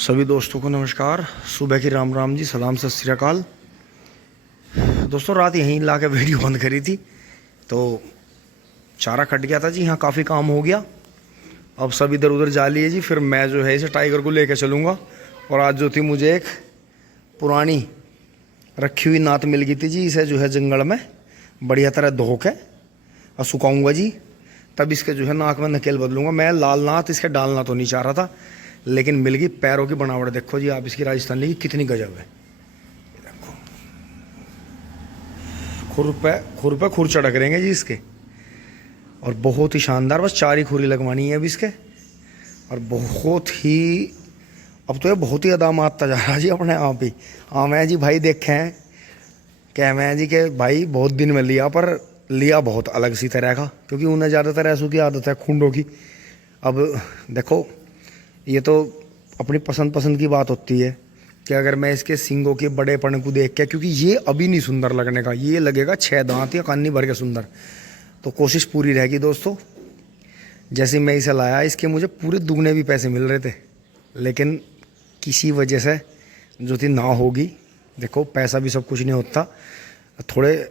सभी दोस्तों को नमस्कार। सुबह की राम राम जी, सलाम, सत श्री अकाल। दोस्तों रात यहीं ला के वीडियो बंद करी थी तो चारा कट गया था जी। यहाँ काफ़ी काम हो गया, अब सब इधर उधर जा लिए जी। फिर मैं जो है इसे टाइगर को लेकर चलूँगा। और आज जो थी मुझे एक पुरानी रखी हुई नात मिल गई थी जी, इसे जो है जंगल में बढ़िया तरह धो के और सुखाऊँगा जी। तब इसके जो है नाक में नकेल बदलूँगा। मैं लाल नात इसके डालना तो नहीं चाह रहा था, लेकिन मिल गई। पैरों की बनावट देखो जी आप इसकी, राजस्थानी की कितनी गजब है। देखो खुर पे खुर चढ़क रहेंगे जी इसके, और बहुत ही शानदार। बस 4 ही खुरी लगवानी है अब इसके, और बहुत ही अब तो ये बहुत ही अदाम आता जा रहा जी अपने आप ही। हाँ मैं जी भाई देखे हैं क्या मैं जी के भाई बहुत दिन में लिया, पर लिया बहुत अलग सी तरह का, क्योंकि उन्हें ज़्यादातर ऐसों की आदत है खूंडों की। अब देखो ये तो अपनी पसंद की बात होती है कि अगर मैं इसके सींगों के बड़ेपन को देख के, क्योंकि ये अभी नहीं सुंदर लगने का, ये लगेगा 6 दांत या कानी भर के सुंदर, तो कोशिश पूरी रहेगी दोस्तों। जैसे मैं इसे लाया इसके मुझे पूरे दुगने भी पैसे मिल रहे थे, लेकिन किसी वजह से जो थी ना होगी। देखो पैसा भी सब कुछ नहीं होता, थोड़े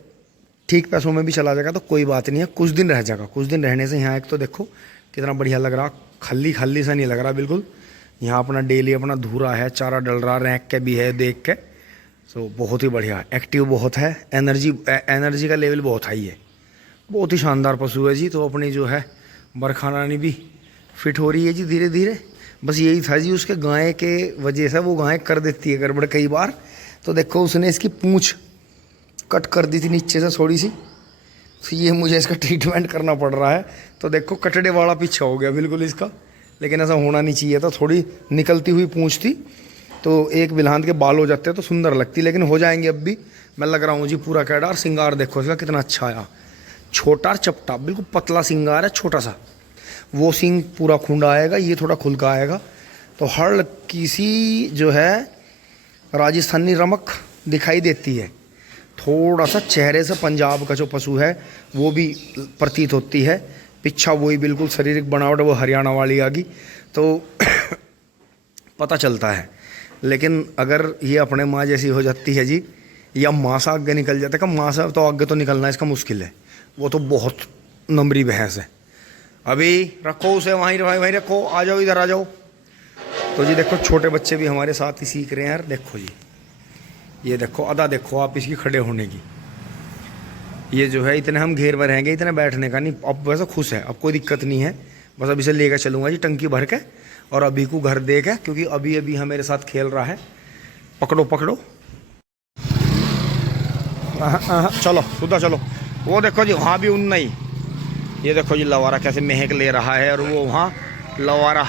ठीक पैसों में भी चला जाएगा तो कोई बात नहीं है, कुछ दिन रह जाएगा। कुछ दिन रहने से यहाँ एक तो देखो कितना बढ़िया लग रहा, खल्ली खल्ली सा नहीं लग रहा बिल्कुल। यहाँ अपना डेली अपना धूरा है, चारा डल रहा, रैंक के भी है देख के। सो बहुत ही बढ़िया, एक्टिव बहुत है, एनर्जी का लेवल बहुत हाई है। बहुत ही शानदार पशु है जी। तो अपनी जो है बरखा रानी भी फिट हो रही है जी धीरे धीरे। बस यही था जी, उसके गाय के वजह से वो गाय कर देती है गड़बड़ कई बार। तो देखो उसने इसकी पूँछ कट कर दी थी नीचे से थोड़ी सी, तो ये मुझे इसका ट्रीटमेंट करना पड़ रहा है। तो देखो कटड़े वाला पीछा हो गया बिल्कुल इसका, लेकिन ऐसा होना नहीं चाहिए था। थोड़ी निकलती हुई पूँछ थी तो एक बिल्हान के बाल हो जाते तो सुंदर लगती, लेकिन हो जाएंगे अब भी। मैं लग रहा हूँ जी पूरा कैडार। सिंगार देखो इसका कितना अच्छा आया, छोटा चपटा बिल्कुल पतला सिंगार है, छोटा सा। वो सिंग पूरा खुंडा आएगा, ये थोड़ा खुल का आएगा। तो हर किसी जो है राजस्थानी रमक दिखाई देती है। थोड़ा सा चेहरे से पंजाब का जो पशु है वो भी प्रतीत होती है। पिछा वही बिल्कुल शारीरिक बनावट वो हरियाणा वाली आ गई, तो पता चलता है। लेकिन अगर ये अपने माँ जैसी हो जाती है जी, या माँ से आगे निकल जाता है, का माँ से तो आगे तो निकलना इसका मुश्किल है, वो तो बहुत नंबरी भैंस है। अभी रखो उसे वहीं वहीं रखो, आ जाओ इधर आ जाओ। तो जी देखो छोटे बच्चे भी हमारे साथ ही सीख रहे हैं यार। देखो जी ये देखो अदा देखो आप इसकी खड़े होने की। ये जो है इतने हम घेर में रहेंगे, इतने बैठने का नहीं। अब वैसे खुश है, अब कोई दिक्कत नहीं है। बस अब इसे लेकर चलूँगा जी टंकी भर के, और अभी को घर दे के, क्योंकि अभी हाँ मेरे साथ खेल रहा है। पकड़ो पकड़ो, चलो सुधा चलो। वो देखो जी वहाँ भी उन नहीं, ये देखो जी लवारा कैसे महक ले रहा है, और वो वहाँ लवारा।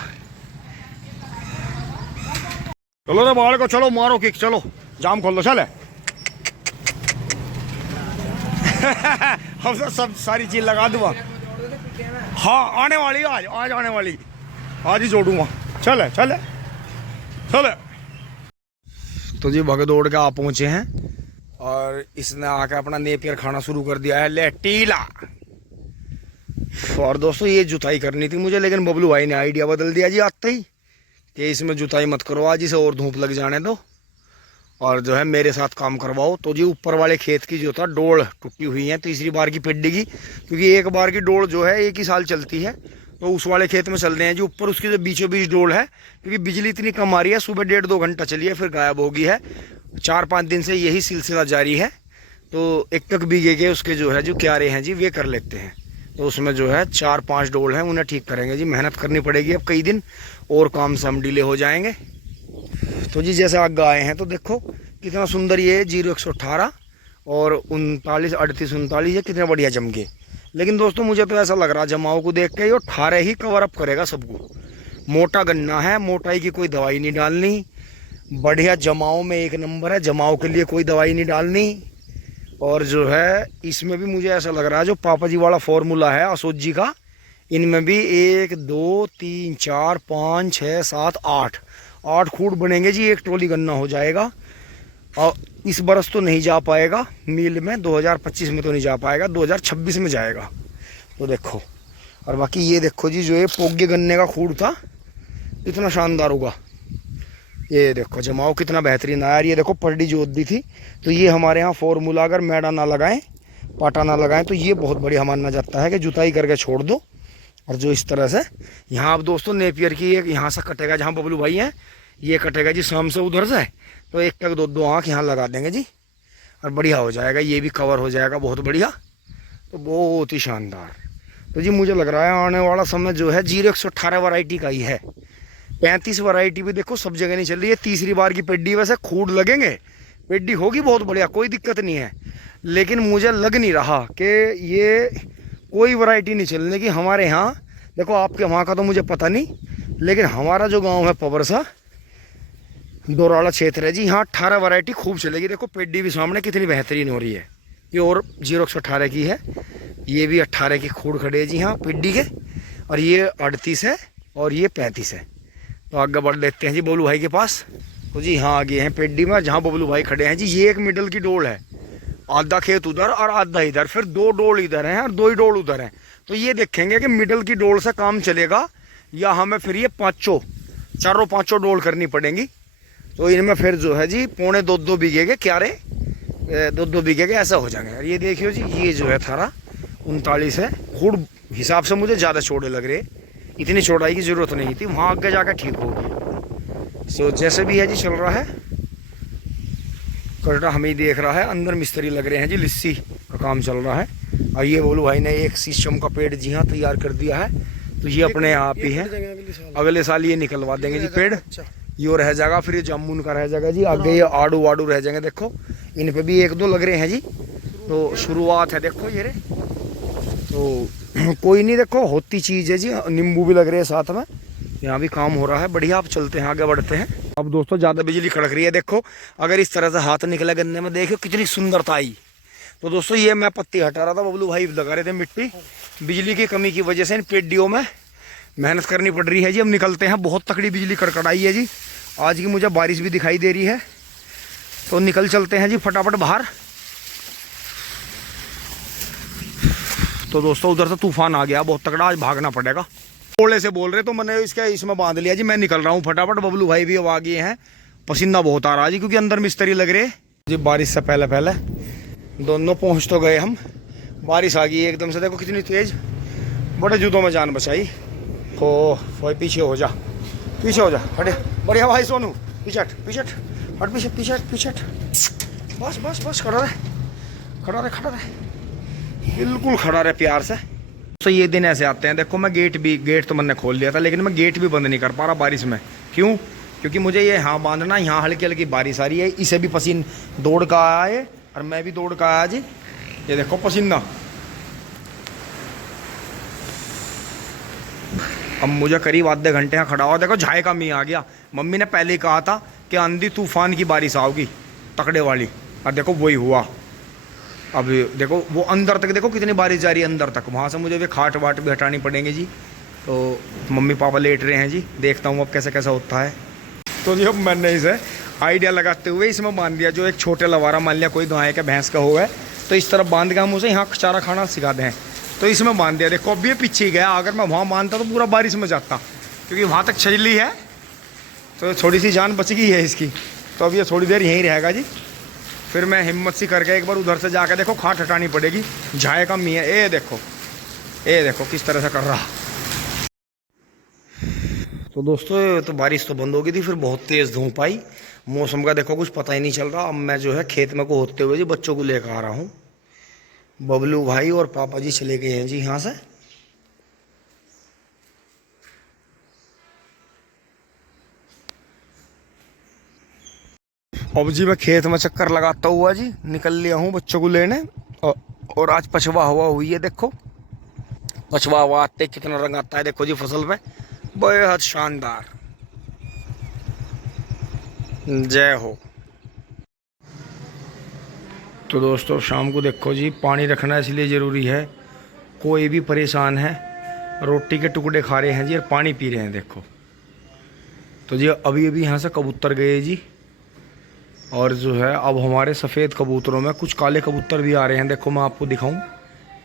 चलो रे बाल को, चलो मारो किक, चलो जाम खोल दो, चले। हम सब सारी चीज लगा दूंगा। हाँ आने वाली, आज आने वाली, आज ही जोड़ूंगा। चले चले चले। तो जी भग दौड़ के आप पहुंचे हैं, और इसने आके अपना नेपियर खाना शुरू कर दिया है, ले टीला। और दोस्तों ये जुताई करनी थी मुझे, लेकिन बबलू भाई ने आइडिया बदल दिया जी आते ही कि इसमें जुताई मत करो आज, इसे और धूप लग जाने दो, और जो है मेरे साथ काम करवाओ। तो जी ऊपर वाले खेत की जो था डोल टूटी हुई है, तीसरी बार की पिड्डी की, क्योंकि एक बार की डोल जो है 1 ही साल चलती है। तो उस वाले खेत में चल रहे हैं जी ऊपर, उसकी जो बीचों बीच डोल है, क्योंकि बिजली इतनी कम आ रही है। सुबह 1.5-2 घंटा चली है, फिर गायब हो गई है। 4-5 दिन से यही सिलसिला जारी है। तो 1 बीघे के उसके जो है जो क्यारे हैं जी वे कर लेते हैं। तो उसमें जो है 4-5 डोल हैं, उन्हें ठीक करेंगे जी। मेहनत करनी पड़ेगी अब कई दिन, और काम से हम डिले हो जाएंगे। तो जी जैसे आगे आए हैं तो देखो कितना सुंदर ये 0118 और 39 38 39, ये कितने बढ़िया जम गए। लेकिन दोस्तों मुझे तो ऐसा लग रहा जमाओ को देख के ये 18 ही कवर अप करेगा सबको। मोटा गन्ना है, मोटाई की कोई दवाई नहीं डालनी, बढ़िया जमाओ में 1 नंबर है, जमाओ के लिए कोई दवाई नहीं डालनी। और जो है इसमें भी मुझे ऐसा लग रहा है जो पापा जी वाला फॉर्मूला है अशोक जी का, इनमें भी 1 2 3 4 5 6 7 8 खूट बनेंगे जी। 1 ट्रॉली गन्ना हो जाएगा, और इस बरस तो नहीं जा पाएगा मिल में, 2025 में तो नहीं जा पाएगा, 2026 में जाएगा। तो देखो, और बाकी ये देखो जी जो ये पोगे गन्ने का खूड़ था, इतना शानदार होगा। ये देखो जमाओ कितना बेहतरीन आया। ये देखो पलड़ी जोत दी थी, तो ये हमारे यहाँ फॉर्मूला अगर मैडा ना लगाएं, पाटा ना लगाएं, तो ये बहुत बढ़िया माना जाता है कि जुताई करके छोड़ दो। और जो इस तरह से यहाँ आप दोस्तों नेपियर की एक यहाँ से कटेगा, जहाँ बबलू भाई हैं ये कटेगा जी शाम से उधर से, तो एक तक दो आँख यहाँ लगा देंगे जी, और बढ़िया हो जाएगा, ये भी कवर हो जाएगा बहुत बढ़िया। तो बहुत ही शानदार। तो जी मुझे लग रहा है आने वाला समय जो है 0118 वैरायटी का ही है। 35 वैरायटी भी देखो सब जगह नहीं चल रही है। तीसरी बार की पेड्डी, वैसे खूड लगेंगे, पेड्डी होगी बहुत बढ़िया, कोई दिक्कत नहीं है, लेकिन मुझे लग नहीं रहा कि ये कोई वैरायटी नहीं चलने की हमारे यहाँ। देखो आपके वहाँ का तो मुझे पता नहीं, लेकिन हमारा जो गांव है पबरसा दोराला क्षेत्र है जी, यहाँ 18 वैरायटी खूब चलेगी। देखो पेड्डी भी सामने कितनी बेहतरीन हो रही है, ये और 0118 की है, ये भी 18 की खूड़ खड़े है जी हाँ पेड्डी के, और ये 38 है और ये 35 है। तो आगे बढ़ लेते हैं जी बबलू भाई के पास। तो जी हाँ आगे हैं पेड्डी में, जहाँ बबलू भाई खड़े हैं जी। ये एक मिडल की डोल है, आधा खेत उधर और आधा इधर, फिर 2 डोल इधर हैं और 2 ही डोल उधर हैं। तो ये देखेंगे कि मिडल की डोल से काम चलेगा या हमें फिर ये चारों पाँचों डोल करनी पड़ेंगी। तो इनमें फिर जो है जी 2.25 बीघे के क्यारे, 2 बीघे के ऐसा हो जाएंगे। और ये देखियो जी ये जो है थारा 39 है। खूड़ हिसाब से मुझे ज़्यादा चौड़े लग रहे, इतनी चौड़ाई की ज़रूरत नहीं थी, वहाँ आगे जाकर ठीक होगी। सो जैसे भी है जी चल रहा है, कटरा हमें देख रहा है, अंदर मिस्त्री लग रहे हैं जी, लिस्सी का काम चल रहा है। और ये बोलू भाई ने एक शीशम का पेड़ जी हाँ तैयार कर दिया है, तो ये अपने आप ही है, अगले साल ये निकलवा देंगे जी पेड़, ये रह जाएगा, फिर ये जामुन का रह जाएगा जी, आगे ये आड़ू वाड़ू रह जाएंगे। देखो इन पे भी 1-2 लग रहे हैं जी, तो शुरुआत है देखो ये रे। तो कोई नहीं, देखो होती चीज़ है जी, नींबू भी लग रहे हैं साथ में, यहाँ भी काम हो रहा है बढ़िया। आप चलते हैं आगे बढ़ते हैं। अब दोस्तों ज़्यादा बिजली कड़क रही है, देखो अगर इस तरह से हाथ निकला गन्ने में, देखो कितनी सुंदरता आई। तो दोस्तों ये मैं पत्ती हटा रहा था, बबलू भाई लगा रहे थे मिट्टी, बिजली की कमी की वजह से इन पेड्डियों में मेहनत करनी पड़ रही है जी। अब निकलते हैं, बहुत तकड़ी बिजली कड़कड़ाई है जी, आज की मुझे बारिश भी दिखाई दे रही है, तो निकल चलते हैं जी फटाफट बाहर। तो दोस्तों उधर से तूफान आ गया बहुत तगड़ा, आज भागना पड़ेगा। ओले से बोल रहे तो मैंने इसमें बांध लिया जी, मैं निकल रहा हूँ फटाफट। बबलू भाई भी अब आ गए हैं, पसीना बहुत आ रहा है जी, क्योंकि अंदर मिस्त्री लग रहे जी। बारिश से पहले पहले दोनों पहुँच तो गए हम, बारिश आ गई एकदम से, देखो कितनी तेज, बड़े जूतों में जान बचाई। हो भाई पीछे हो जा, पीछे हो जा, हटे बढ़िया भाई सोनू, पीछे हट हट, पीछे हट, बस बस बस, खड़ा रहे बिल्कुल खड़ा रहे प्यार से। तो ये दिन ऐसे आते हैं, देखो मैं गेट तो मैंने खोल लिया था, लेकिन मैं गेट भी बंद नहीं कर पा रहा बारिश में। क्यों? क्योंकि मुझे ये यहाँ बांधना, यहाँ हल्की हल्की बारिश आ रही है, इसे भी पसीन दौड़ का आया है और मैं भी दौड़ का आया जी। ये देखो पसीना, अब मुझे करीब आधे घंटे यहाँ खड़ा हुआ, देखो झाए का मी आ गया। मम्मी ने पहले ही कहा था कि आंधी तूफान की बारिश आओगी तकड़े वाली, और देखो वही हुआ। अब देखो वो अंदर तक, देखो कितनी बारिश जा रही है अंदर तक, वहाँ से मुझे भी खाट वाट भी हटानी पड़ेंगे जी। तो मम्मी पापा लेट रहे हैं जी, देखता हूँ अब कैसे कैसा होता है। तो जी अब मैंने इसे आइडिया लगाते हुए इसमें बांध दिया, जो एक छोटे लवारा मान लिया कोई गाय का भैंस का हो गया, तो इस तरफ बांध के हम उसे यहाँ चारा खाना सिखा दें, तो इसमें बांध दिया। देखो अब ये पीछे ही गया, अगर मैं वहाँ बांधता तो पूरा बारिश में जाता, क्योंकि वहाँ तक छजली है, तो थोड़ी सी जान बच गई है इसकी। तो अब ये थोड़ी देर यहीं रहेगा जी, फिर मैं हिम्मत सी करके एक बार उधर से जाकर देखो खाट हटानी पड़ेगी, झाए का मी है। ये देखो किस तरह से कर रहा। तो दोस्तों तो बारिश तो बंद हो गई थी, फिर बहुत तेज़ धूप आई, मौसम का देखो कुछ पता ही नहीं चल रहा। अब मैं जो है खेत में को होते हुए जी बच्चों को लेकर आ रहा हूँ। बबलू भाई और पापा जी चले गए हैं जी यहाँ से। अब जी मैं खेत में चक्कर लगाता हुआ जी निकल लिया हूँ बच्चों को लेने, और आज पछवा हवा हुई है। देखो पछवा हवा आते कितना रंग आता है, देखो जी फसल पे, बेहद शानदार। जय हो। तो दोस्तों शाम को देखो जी पानी रखना इसलिए ज़रूरी है, कोई भी परेशान है, रोटी के टुकड़े खा रहे हैं जी और पानी पी रहे हैं। देखो तो जी अभी यहाँ से कबूतर गए जी, और जो है अब हमारे सफ़ेद कबूतरों में कुछ काले कबूतर भी आ रहे हैं। देखो मैं आपको दिखाऊं,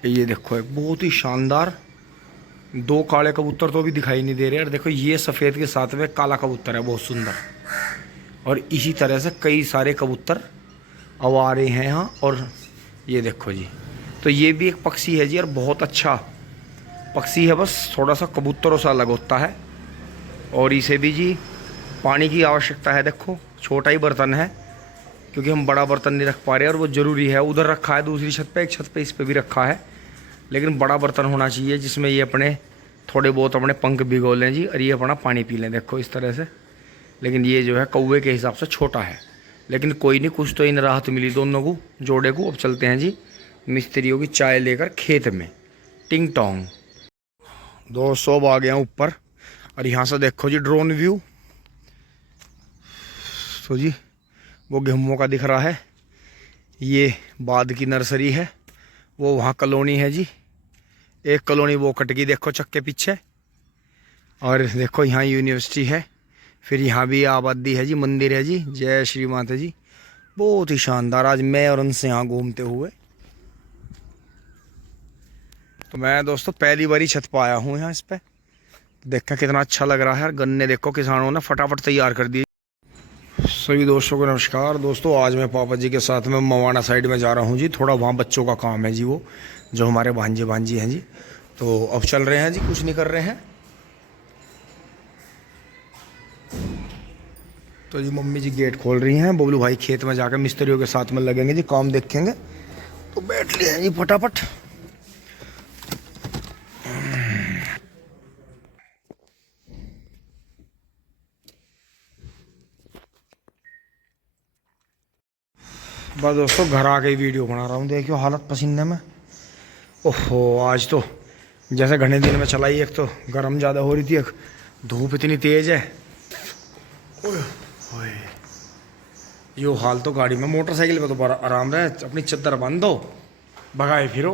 ये देखो एक बहुत ही शानदार 2 काले कबूतर तो भी दिखाई नहीं दे रहे हैं। देखो ये सफ़ेद के साथ में काला कबूतर है, बहुत सुंदर। और इसी तरह से कई सारे कबूतर अब आ रहे हैं यहाँ। और ये देखो जी, तो ये भी एक पक्षी है जी, और बहुत अच्छा पक्षी है, बस थोड़ा सा कबूतरों सा अलग होता है। और इसे भी जी पानी की आवश्यकता है। देखो छोटा ही बर्तन है, क्योंकि हम बड़ा बर्तन नहीं रख पा रहे, और वो ज़रूरी है। उधर रखा है दूसरी छत पे, एक छत पे इस पे भी रखा है, लेकिन बड़ा बर्तन होना चाहिए जिसमें ये अपने थोड़े बहुत अपने पंख भिगो लें जी, और ये अपना पानी पी लें। देखो इस तरह से। लेकिन ये जो है कौवे के हिसाब से छोटा है, लेकिन कोई नहीं, कुछ तो इन राहत मिली दोनों को, जोड़े को। अब चलते हैं जी मिस्त्रियों की चाय लेकर खेत में। टिंग टोंग। 200 आ गया ऊपर, और यहाँ से देखो जी ड्रोन व्यू। तो जी वो गेहूं का दिख रहा है, ये बाद की नर्सरी है, वो वहाँ कॉलोनी है जी। एक कॉलोनी वो कट गई देखो चक्के पीछे। और देखो यहाँ यूनिवर्सिटी है, फिर यहाँ भी आबादी है जी, मंदिर है जी। जय श्री माता जी। बहुत ही शानदार। आज मैं और उनसे यहाँ घूमते हुए, तो मैं दोस्तों पहली बार ही छत पर आया हूँ यहाँ इस पर। देखा कितना अच्छा लग रहा है। गन्ने देखो किसानों ने फटाफट तैयार कर दिए। सभी दोस्तों को नमस्कार। दोस्तों आज मैं पापा जी के साथ में मवाना साइड में जा रहा हूँ जी, थोड़ा वहाँ बच्चों का काम है जी, वो जो हमारे भांजे भांजी हैं जी। तो अब चल रहे हैं जी, कुछ नहीं कर रहे हैं। तो जी मम्मी जी गेट खोल रही हैं, बबलू भाई खेत में जाकर मिस्त्रियों के साथ में लगेंगे जी, काम देखेंगे। तो बैठ लिए हैं जी फटाफट। बस दोस्तों घर आ गई, वीडियो बना रहा हूँ। देखियो हालत पसीने में। ओहो आज तो जैसे घने दिन में चलाई, एक तो गर्म ज़्यादा हो रही थी, एक धूप इतनी तेज़ है। ओए यो हाल तो गाड़ी में, मोटरसाइकिल पे तो बड़ा आराम रहे, अपनी चद्दर बांध दो, भगाए फिरो।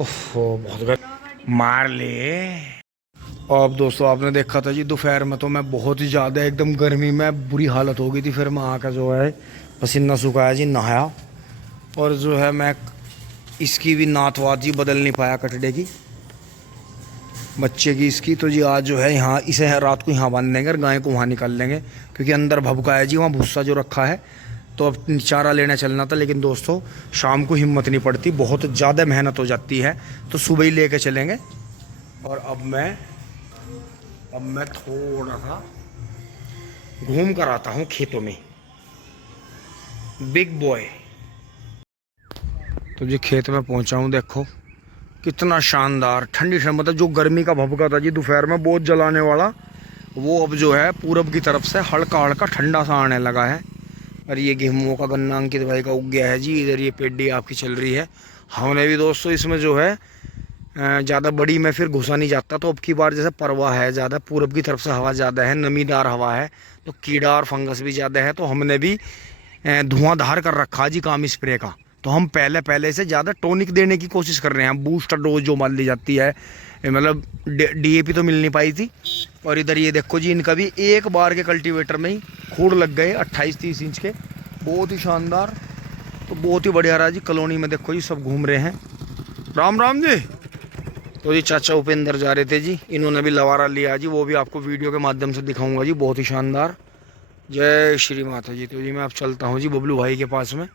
ओहो बहुत गर्म, मार ले। अब दोस्तों आपने देखा था जी दोपहर में तो मैं बहुत ही ज़्यादा एकदम गर्मी में बुरी हालत हो गई थी। फिर मैं आकर जो है पसीना सुखाया जी, नहाया, और जो है मैं इसकी भी नात वात जी बदल नहीं पाया, कटड़े की बच्चे की इसकी। तो जी आज जो है यहाँ इसे रात को यहाँ बांध देंगे और गाय को वहाँ निकाल लेंगे, क्योंकि अंदर भभका है जी, वहाँ भूसा जो रखा है। तो अब चारा लेने चलना था, लेकिन दोस्तों शाम को हिम्मत नहीं पड़ती, बहुत ज़्यादा मेहनत हो जाती है, तो सुबह ही लेके चलेंगे। और अब मैं थोड़ा सा घूम कर आता हूँ खेतों में, बिग बॉय। तो जी खेत में पहुंचा हूँ, देखो कितना शानदार ठंडी ठंड, मतलब जो गर्मी का भभका था जी दोपहर में बहुत जलाने वाला, वो अब जो है पूरब की तरफ से हल्का हल्का ठंडा सा आने लगा है। और ये गेहूं का गन्ना अंकित भाई का उग गया है जी। इधर ये पेडी आपकी चल रही है। हमने भी दोस्तों इसमें जो है ज़्यादा बड़ी में फिर घुसा नहीं जाता, तो अब की बार जैसे परवा है ज़्यादा, पूरब की तरफ से हवा ज़्यादा है, नमीदार हवा है, तो कीड़ा और फंगस भी ज़्यादा है। तो हमने भी धुआंधार कर रखा जी काम स्प्रे का। तो हम पहले से ज़्यादा टॉनिक देने की कोशिश कर रहे हैं, बूस्टर डोज जो मान ली जाती है, मतलब डीएपी तो मिल नहीं पाई थी। और इधर ये देखो जी इनका भी एक बार के कल्टीवेटर में ही खूड़ लग गए 28-30 इंच के, बहुत ही शानदार। तो बहुत ही बढ़िया रहा जी। कॉलोनी में देखो जी सब घूम रहे हैं। राम राम जी। तो जी चाचा उपेंद्र जा रहे थे जी, इन्होंने भी लवारा लिया जी, वो भी आपको वीडियो के माध्यम से दिखाऊंगा जी, बहुत ही शानदार। जय श्री माता जी। तो जी मैं अब चलता हूँ जी बबलू भाई के पास में।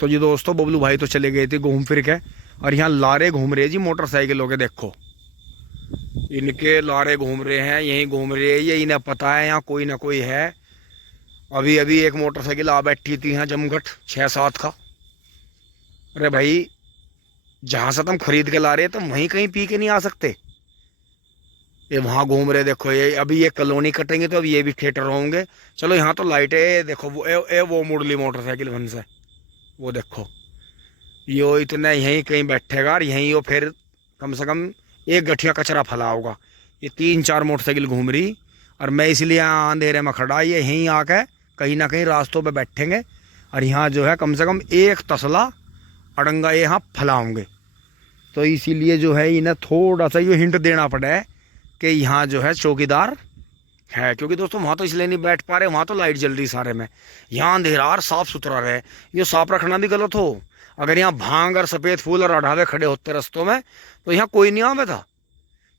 तो जी दोस्तों बबलू भाई तो चले गए थे घूम फिर के, और यहाँ लारे घूम रहे जी मोटरसाइकिलों के। देखो इनके लारे घूम रहे हैं, यहीं घूम रहे हैं, ये इन्हें पता है यहाँ कोई ना कोई है। अभी अभी एक मोटरसाइकिल आ बैठी थी यहाँ जमघट 6-7 का। अरे भाई जहाँ से तुम खरीद के ला रहे तो वहीं कहीं पी के नहीं आ सकते। ये वहाँ घूम रहे, देखो ये अभी ये कॉलोनी कटेंगे तो अब ये भी थिएटर होंगे। चलो यहाँ तो लाइटें देखो, वो मुरली मोटरसाइकिल वन से, वो देखो यो इतना यहीं कहीं बैठेगा, और यहीं यो फिर कम से कम एक गठिया कचरा फैला होगा। ये 3-4 मोटरसाइकिल घूम रही, और मैं इसलिए यहाँ अंधेरे में खड़ा, ये यहीं आके कहीं ना कहीं रास्तों पे बैठेंगे, और यहाँ जो है कम से कम एक तसला अड़ंगा ये यहाँ फैलाओगे। तो इसीलिए जो है इन्हें थोड़ा सा ये हिंट देना पड़ा है कि यहाँ जो है चौकीदार है, क्योंकि दोस्तों वहाँ तो इसलिए नहीं बैठ पा रहे, वहाँ तो लाइट जल रही सारे में। यहाँ अंधेरा और साफ सुथरा रहे, ये साफ रखना भी गलत हो। अगर यहाँ भांग और सफ़ेद फूल और अढ़ावे खड़े होते रस्तों में तो यहाँ कोई नहीं आवे था,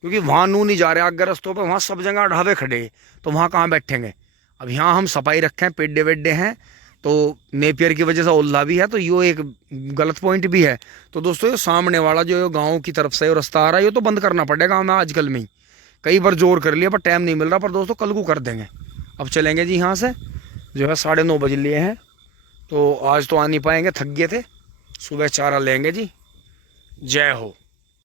क्योंकि वहाँ नू नहीं जा रहे आगे रस्तों पे, वहाँ सब जगह ढाबे खड़े, तो वहाँ कहाँ बैठेंगे। अब यहाँ हम सफाई रखे हैं, पेड्डे वेड्डे हैं, तो नेपियर की वजह से ओल्ला भी है, तो यो एक गलत पॉइंट भी है। तो दोस्तों ये सामने वाला जो गाँव की तरफ से रास्ता आ रहा है, ये तो बंद करना पड़ेगा हमें आजकल में ही। कई बार जोर कर लिया पर टाइम नहीं मिल रहा, पर दोस्तों कल को कर देंगे। अब चलेंगे जी यहाँ से, जो है 9:30 बज लिए हैं, तो आज तो आ नहीं पाएंगे, थक गए थे। सुबह चारा लेंगे जी। जय हो।